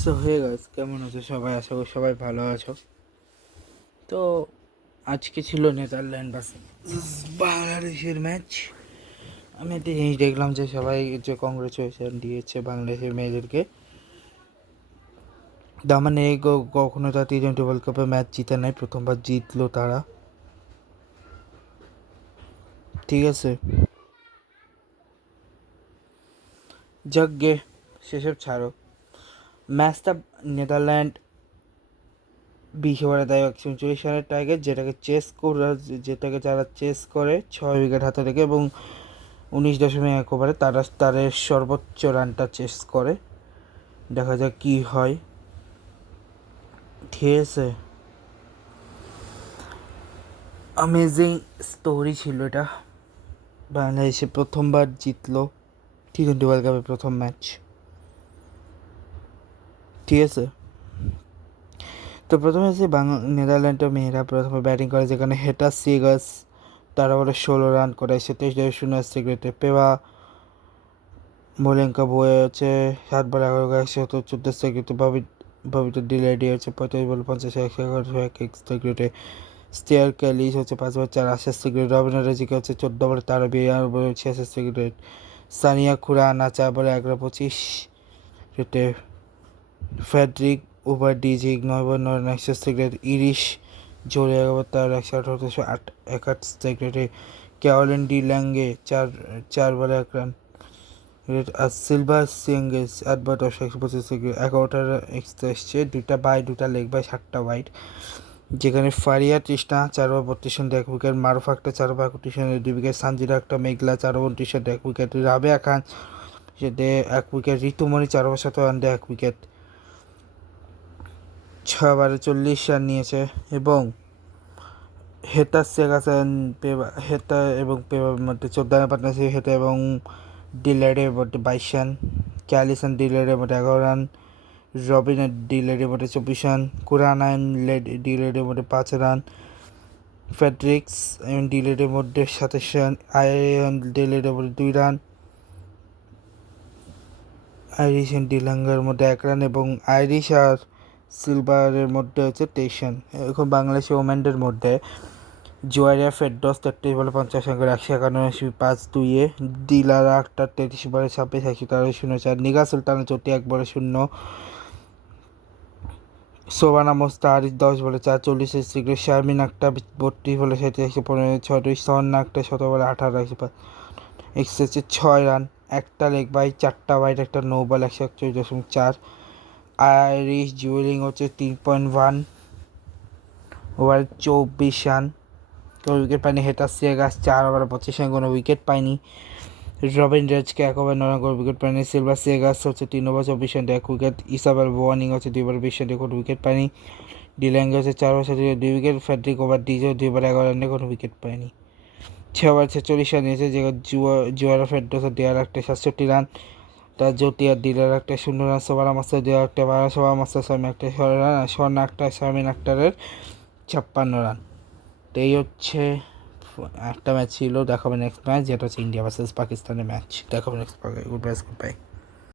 So hey guys, কেমন আছো সবাই? আশা করি সবাই ভালো আছো। তো আজকে ছিল নেদারল্যান্ড ভার্সেস বাংলাদেশের ম্যাচ। আমি একটা জিনিস দেখলাম যে সবাই যে কংগ্রেচুলেশন দিয়েছে বাংলাদেশের মেয়েদেরকে। তার মানে কখনো তারা T20 ওয়ার্ল্ড কাপে ম্যাচ জিতে নাই, প্রথমবার জিতলো তারা। ঠিক আছে, যাক গে, সেসব ছাড়ো। ম্যাচটা নেদারল্যান্ড 20 ওভারে দেয় 139 রানের টার্গেট, যেটাকে যারা চেস করে 6 উইকেট হাতে রেখে, এবং 19.1 ওভারে তাদের সর্বোচ্চ রানটা চেস করে। দেখা যাক কি হয়। ঠিক আছে, অ্যামেজিং স্টোরি ছিল এটা। বাংলাদেশে প্রথমবার জিতলো T20 ওয়ার্ল্ড কাপের প্রথম ম্যাচ। ঠিক আছে, তো প্রথমে আছে নেদারল্যান্ডের মেয়েরা প্রথমে ব্যাটিং করে, যেখানে হেটা সিগাস তারা বলে 16 রান করে 27.0 পেওয়া মোলেঙ্কা বয়ে হচ্ছে 7 বলে 11 করে 114 সেক্রেটে, ববিটা ডিলেডি হচ্ছে 45 বলে 50 সেক্রেটে, স্টিয়ার ক্যালিস হচ্ছে 5 বলে 4 68 সেক্রেট, রবিনা রেজিকে হচ্ছে 14 বলে 13 বলে 66 সেক্রেট, সানিয়া খুরানা 4 বলে 11-25 রেটে, ফ্যাডরিক ওভার ডিজি 9 বলে 9 রান 61 সেক্রেট, ইরিশ জোরে 11 বলে 118 সেক্রেটে, ক্যারোলিন ডি ল্যাঙ্গে 4 বলে 1 রান, আর সিলভার সিঙ্গেস 8 বল 125 সেকেন্ড 11টা এক্সট্রা এসছে, 2টা বাই 2টা লেগ বাই 7টা ওয়াইড। যেখানে ফারিয়া তৃষ্ণা 4 ওভার 32 রানে 1 উইকেট, মারুফ আক্তার 4 ওভার 31 রানে 2 উইকেট, সানজিদা আক্তার মেঘলা 4 ওভার 29 রানে 1 উইকেট, রাবেয়া খান 1 উইকেট, ঋতুমণি 4 ওভার 17 রানে 1 উইকেট, 6 ওভারে 40 রান নিয়েছে। এবং হেতা সেগাসান হেতা এবং পেবার মধ্যে 14 রানের পার্টনারশিপ, হেতা এবং ডিলারের মধ্যে 22 রান, ক্যালিসন ডিলারের মধ্যে 11 রান, রবিন ডিলারের মধ্যে 24 রান, কুরানায়ন ডিলারের মধ্যে 5 রান, ফেডরিক্স ডিলারের মধ্যে 27 রান, আয়ন ডিলারের মধ্যে 2 রান, আইরিশ ডিলাঙ্গার মধ্যে 1 রান, এবং আইরিশ আর সিলভারের মধ্যে হচ্ছে 23 রান। এখন বাংলাদেশি ওমেনদের মধ্যে জোয়ারিয়া ফেরদৌস 33 বলে 50 রান করে 151 5-2-এ, দিলারা আক্তার 33 বলে 26 113-0-4, নিগা সুলতানা 1 বলে 0, সোবানা মোস্তাহারি 10 বলে 4 40 সিক্রেট, শারমিন আক্তার 32 বলে 115 6, সন্না আক্তার 17 বলে 18 105 6 রান, একটা লেগ বাই 4টা ওয়াইড, একটা নো বল 141.4, আইরিশ জুয়েলিং হচ্ছে 3.1 ওভার 24 রান, কোনো উইকেট পায়নি। হেটা সিয়াগাস 4 ওভার 25 রান, কোনো উইকেট পায়নি। রবিন রাজকে 1 ওভার 9 রান, কোনো উইকেট পায়নি। সিলভার সিয়াগাস হচ্ছে 3 over 24 run 1 wicket, Isabel warning হচ্ছে 2 ওভার 20 রানে, কোনো উইকেট পায়নি। ডিল্যাঙ্গে হচ্ছে 4 ওভার 2 উইকেট, ফ্যাডরিক ওভার ডিজে 2 ওভার 11 রানে, কোনো উইকেট পায়নি। 6 ওভার 46 রান নিয়েছে, যে জুয়ারা ফেরদৌস দেওয়ার একটা 67 রান, তার জ্যোতি আর দিলার একটা 0 রান, সোবানা মাস্টার দেওয়ার একটা 12, সোবা মাস্টার শামী একটা 16 রান, আর স্বর্ণা আক্তার শারমিন আক্তারের 56 রান। তো এই হচ্ছে একটা ম্যাচ ছিল। দেখাবে নেক্সট ম্যাচ, যেটা হচ্ছে ইন্ডিয়া ভার্সেস পাকিস্তানের ম্যাচ। দেখাবে নেক্সট। Good bye.